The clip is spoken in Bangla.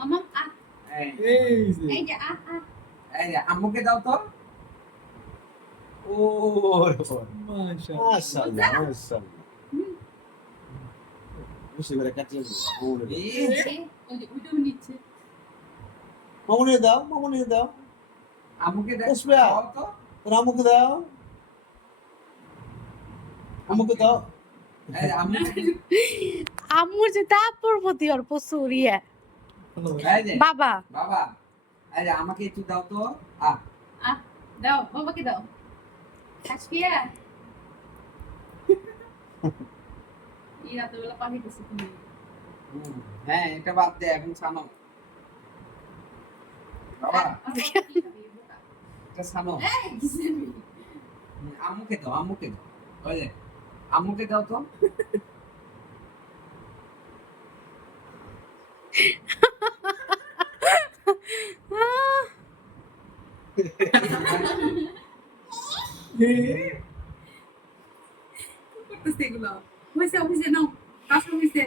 মামা আ এই এই যে আ এই যে আম্মুকে দাও তো ও মাশাআল্লাহ মাশাআল্লাহ বেশি করে কাটিয়ে ওইটাও নিচ্ছে মামুনি দাও আম্মুকে পুষ্পা। দাও তো তোর আম্মুকে দাও আম্মুকে দাও এই যে আম্মুকে আম্মুর যে তারপর প্রতি ওর প্রচুর ইয়ে এই যে বাবা বাবা এই যে আমাকে একটু দাও তো আ দাও বাবাকে দাও আজকিয়া এই রাতেবেলা পাঠিয়েছি তুমি হ্যাঁ এটা বাদ দে এখন ছানো বাবা এটা ছানো আম্মুকে দাও ওই যে আম্মুকে দাও তো করতেছে এগুলো হয়েছে অফিসে নাও কাজ অফিসে